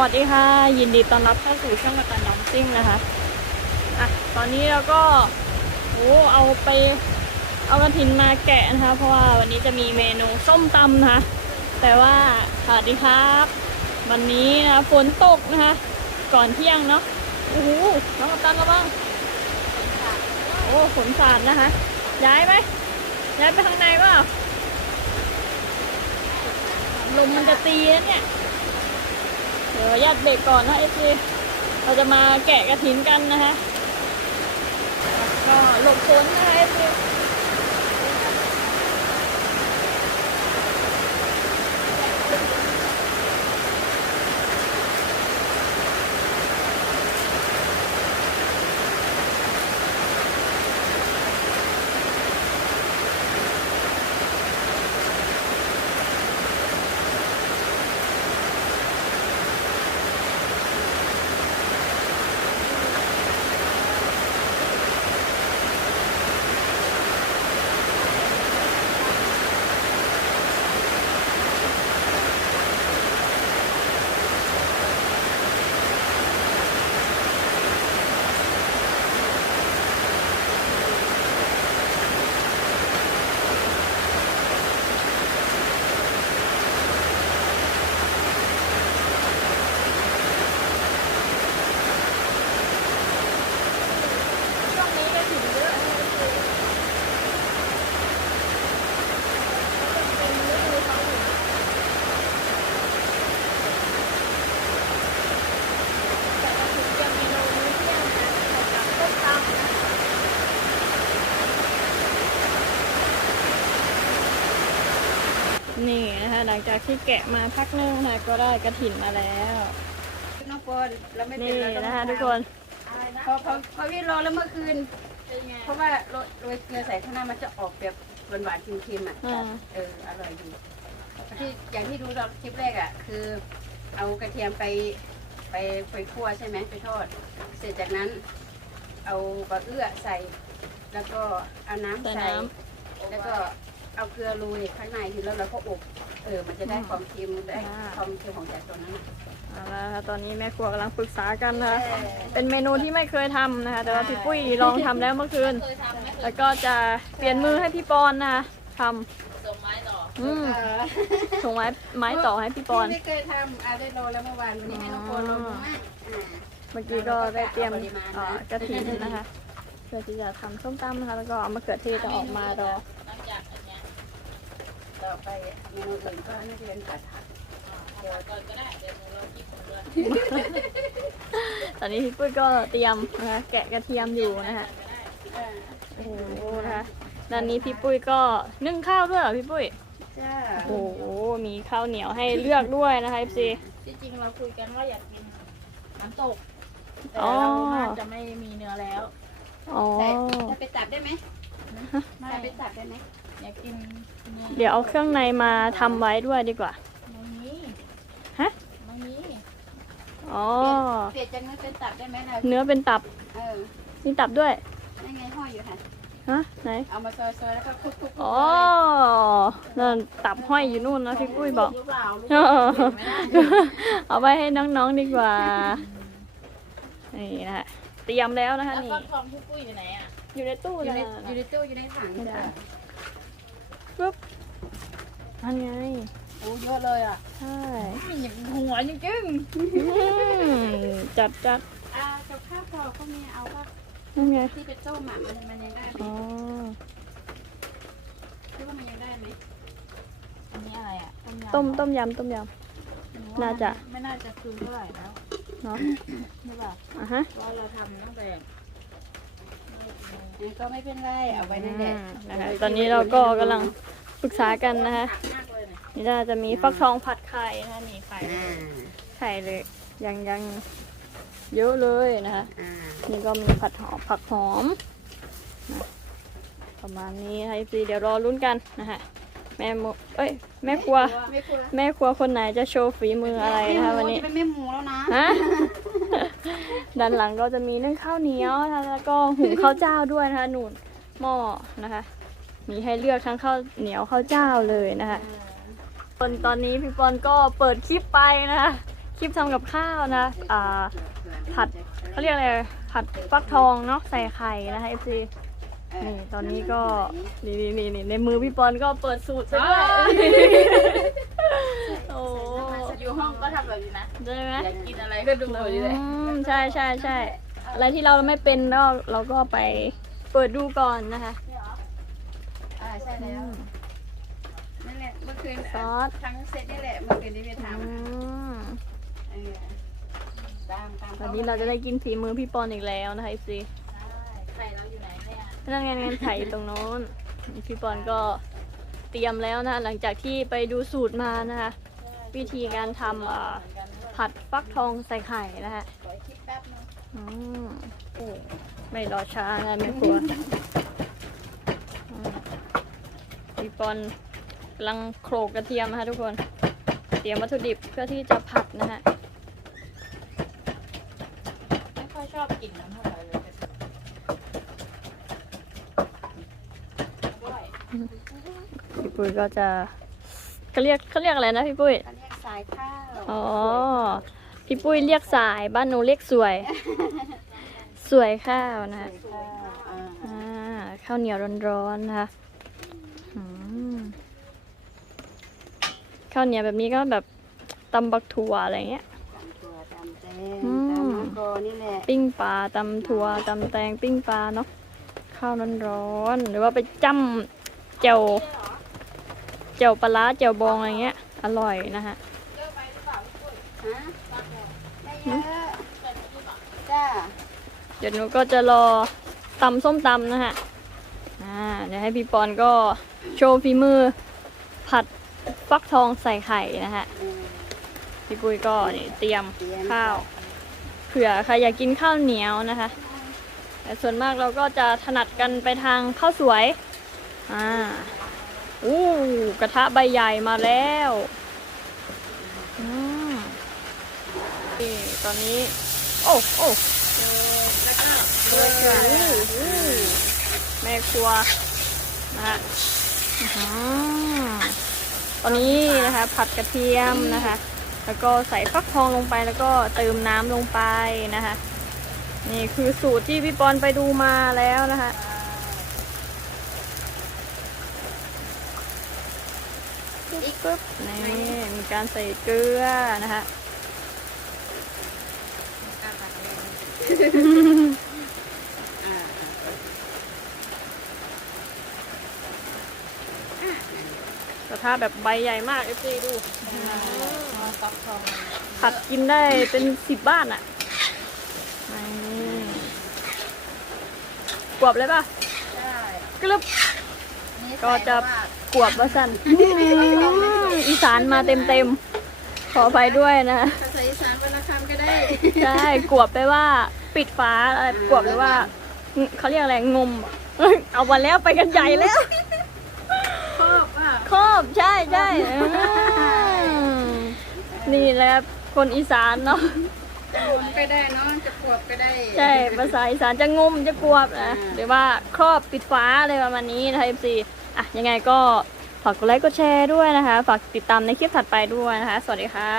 วัสดีค่ะ ยินดีต้อนรับเข้าสู่ช่องกัปตันน้องซิ่งนะคะอะตอนนี้เราก็โอ้เอาไปเอากระถินมาแกะนะคะ เพราะว่าวันนี้จะมีเมนูส้มตำนะคะ แต่ว่าสวัสดีครับ วันนี้นะฝนตกนะคะ ก่อนเที่ยงเนาะโอ้โหน้องกัปตันระวังโอ้ฝนสาดนะคะ ย้ายไหมย้ายไปข้างในเปล่าลมมันจะตีนะเนี่ย ดี๋ยวญาติเบรกก่อนนะเอซีเราจะมาแกะกระถินกันนะคะก็หลบฝนนะคะเอซีช่วงนี้กระถินเยอะนะคะ FC เป็นฤดูเขาอยู่แต่กระถินจะเมนูมื้อเที่ยงนะกับต้มตำนะ นี่นะคะหลังจากที่แกะมาพักนึงนะคะก็ได้กระถินมาแล้วน้องปอนเราไม่เป็นี่นเราต้องนะคะทำทุกคนพอพอพอพี่รอแล้วเมื่อคืน เพราะว่าโรยโรยเกลือใส่ข้างหน้ามันจะออกแบบหวานหวานๆเค็มๆอะอ่า เอออร่อยดีที่อย่างที่ดูเราคลิปแรกอะ คือเอากระเทียมไปไปไปคั่วใช่ไหมไปทอด เสร็จจากนั้น เอาบะเอื้อใส่ แล้วก็เอาน้ำใส่ใส่น้ แล้วก็ เอาเกลือโรยข้างในทีแล้วเราก็อบเออมันจะได้ความเค็มได้อ่าความเค็มของจากตรงนั้นน่ะเอาละค่ะตอนนี้แม่ครัวกำลังปรึกษากันนะคะเออเป็นเมนูที่ไม่เคยทำนะคะ แต่ว่าพี่ปุ้ยลองทำแล้วเมื่อคืน แล้วก็จะเปลี่ยนมือให้พี่ปอนนะคะทำส่งไม้ต่ออืมเออส่งไม้ไม้ต่อให้พี่ปอนไม่เคยทำอาได้โลแล้วเมื่อวานวันนี้ให้น้องโปรลงมากอ่าเมื่อกี้ก็ได้เตรียมเอาปริมาณนะเอ่อกระถิ่นนะคะเพื่อที่จะทำส้มตำนะคะ แล้วก็เอามะเขือเทศจะออกมารอ ต่อไปเมนูอื่นก็น่าจะเป็นผัดผักเดี๋ยวก่อนก็ได้เดี๋ยวเราคิดก่อนด้วยตอนนี้พี่ปุ้ยก็เตรียมนะคะแกะกระเทียมอยู่นะคะเออโอ้โหนะคะด้านนี้พี่ปุ้ยก็นึ่งข้าวด้วยเหรอพี่ปุ้ยจ้าโอ้โหมีข้าวเหนียวให้เลือกด้วยนะคะ FC ที่จริงเราคุยกันว่าอยากกินน้ำตก แต่อ๋อเราน่าจะไม่มีเนื้อแล้วอ๋อ แต่แต่ไปตัดได้ไหมไม่แต่ไปตัดได้ไหม อยากกินเนื้อเดี๋ยวเอาเครื่องในมาทำไว้ด้วยดีกว่าไม่มีฮะไม่มีอ๋อ เปลี่ยนจากนั้นเป็นตัดได้ไหมเราเนื้อเป็นตับ เออมีตับด้วย นั่นไงห้อยอยู่ค่ะ ฮะ ไหน เอามาซอยๆแล้วก็คลุกๆๆอ๋อ นั่นตับห้อยอยู่นู่นนะพี่ปุ้ยบอก หรือเปล่าลูกเออไม่ได้เอาไว้ให้น้องๆดีกว่า นี่นะฮะเตรียมแล้วนะคะแล้วนี่ก้อนทองที่ปุ้ยอยู่ไหนอะอยู่ในตู้อยู่นะในอยู่ในตู้อยู่ในถังจ้ะ ปุ๊บอันไงโอ้เยอะเลยอะใช่มีอย่างหัวจริงอืมจัดจัดอ่ากับข้าวพอเขามีเอาว่านั่นไงที่เป็นต้มอะมันมันยังได้ไหมอ๋อคิดว่ามันยังได้ไหมๆอันนี้อะไรอะยำต้มต้มยำต้มยหรือว่น่าจะไม่น่าจะคืนเท่าไหร่แล้วำเนาะใช่ป่ะอะฮะเพราะเราทำตั้งแต่งั้นก็ไม่เป็นไรเอาไว้นั่นแหละอืมนะคะตอนนี้เราก็กำลัง ปรึกษากันนะคะมากเลยเนี่ยนี่น่าจะมีฟักทองผัดไข่นะคะนี่ไข่อ่าไข่เลยยังยังเยอะเลยนะคะอ่านี่ก็มีผัดหอมผักหอมนะประมาณนี้นะคะพี่เดี๋ยวรอลุ้นกันนะคะแม่หมูเอ้ยแม่ครัวไม่กลัว แม่ครัวคนไหนจะโชว์ฝีมืออะไรนะคะวันนี้จะเป็นแม่หมูแล้วนะฮะด้านหลังก็จะมีนึ่งข้าวเหนียวนะคะแล้วก็หุงข้าวเจ้าด้วยนะคะหนุนหม้อนะคะ มีให้เลือกทั้งข้าวเหนียวข้าวเจ้าเลยนะคะตอนตอนนี้พี่ปอนก็เปิดคลิปไปนะคะลิปทำกับข้าวนะอ่าผัดเขาเรียกอะไรผัดฟักทองเนาะใส่ไข่นะคะเอฟซีนี่ตอนนี้ก็นี่นี่นี่นี่ในมือพี่ปอนก็เปิดสูตรไปด้วยโอ้อยู่ห้องก็ทำแบบนี้นะได้ไหมอยากกินอะไรก็ดูแบบนี้เลยอืมใช่ใช่ใช่อะไรที่เราไม่เป็นเราเราก็ไปเปิดดูก่อนนะคะอ่า ใช่แล้ว นั่นแหละเมื่อคืนซอส ทั้งเซตนี่แหละเมื่อคืนที่ไปทอืมำเออตามตามวันนี้เราจะได้กินฝีมือพี่ปอนอีกแล้วนะคะซีไข่เราอยู่ไหนเนี่ยนั่งงานงานไข่อยู่ตรงโน้น พี่ปอนก็เตรียมแล้วนะ หลังจากที่ไปดูสูตรมานะคะ วิธีการทำอ่าผัดฟักทองใส่ไข่นะคะขอคิดแป๊บนึง อืมโอ้ไม่รอช้านะแม่ครัวอืม พี่ปอนกำลังโขลกกระเทียมนะคะทุกคน เตรียมวัตถุดิบเพื่อที่จะผัดนะฮะไม่ค่อยชอบกินน้ำเท่าไหร่เลยด้วยพี่ปุ้ยก็จะเขาเรียกเขาเรียกอะไรนะพี่ปุ้ยเขาเรียกสายข้าวอ๋อพี่ปุ้ยเรียกสายบ้านหนูเรียกสวย สวยข้าวนะฮะข้าวอ่าอ่าข้าวเหนียวร้อนๆนะคะอืม ข้าวเหนียวแบบนี้ก็แบบตำบักถั่วอะไรเงี้ยตำตัวตำแตงอืม ตำมะกอนี่แหละปิ้งปลาตำถั่วตำแตงปิ้งปลาเนาะข้าวร้อนๆหรือว่าไปจ้ำเจียวเจียวปลาร้าเจียวบองอะไรเงี้ย อร่อยนะฮะ ฮะไม่เยอะจ้าเดี๋ยวหนูก็จะรอตำส้มตำนะฮะ อ่า เดี๋ยวให้พี่ปอนก็โชว์ฝีมือ ผัด ฟักทองใส่ไข่นะฮะพี่ปุ้ยก็นี่เตรียมข้าวเผื่อใครอยากกินข้าวเหนียวนะคะ แต่ส่วนมากเราก็จะถนัดกันไปทางข้าวสวยอ่าอู้กระทะใบใหญ่มาแล้วอืมตอนนี้ โอ้โอ้แล้วก็โอ้โหแม่ครัวนะฮะ ตอนนี้นะคะผัดกระเทียมนะคะ แล้วก็ใส่ฟักทองลงไปแล้วก็เติมน้ำลงไปนะคะ นี่คือสูตรที่พี่ปอนไปดูมาแล้วนะคะปึ๊บปึ๊บนี่มีการใส่เกลือนะคะ อ่า กระทะแบบใบใหญ่มากเอฟซีดูเอาฟักทองผัดกินได้เป็นสิบบ้านอะ่ะนี่กวบเลยป่ะใช่กรึบ นี่ก็จะใส่ว่ากวบว่าสันอีสานมาเต็มเต็มๆขอไปด้วยนะ ภาษาอีสานวรรณคำก็ได้ใช่กวบไปว่าปิดฟ้าอะไรกวบไปว่า เขาเรียกอะไรงม เอ้ยเอาวันแล้วไปกันใหญ่แล้วชอบอะ ครอบใช่ใช่อืมนี่แหละครับคนอีสานเนาะจะงมก็ได้เนาะจะขวบก็ได้ใช่ภาษาอีสานจะงมจะกวบนะอ่าหรือว่าครอบปิดฟ้าอะไรประมาณนี้นะคะ FC อะยังไงก็ฝากกดไลค์กดแชร์ด้วยนะคะ ฝากติดตามในคลิปถัดไปด้วยนะคะ สวัสดีค่ะ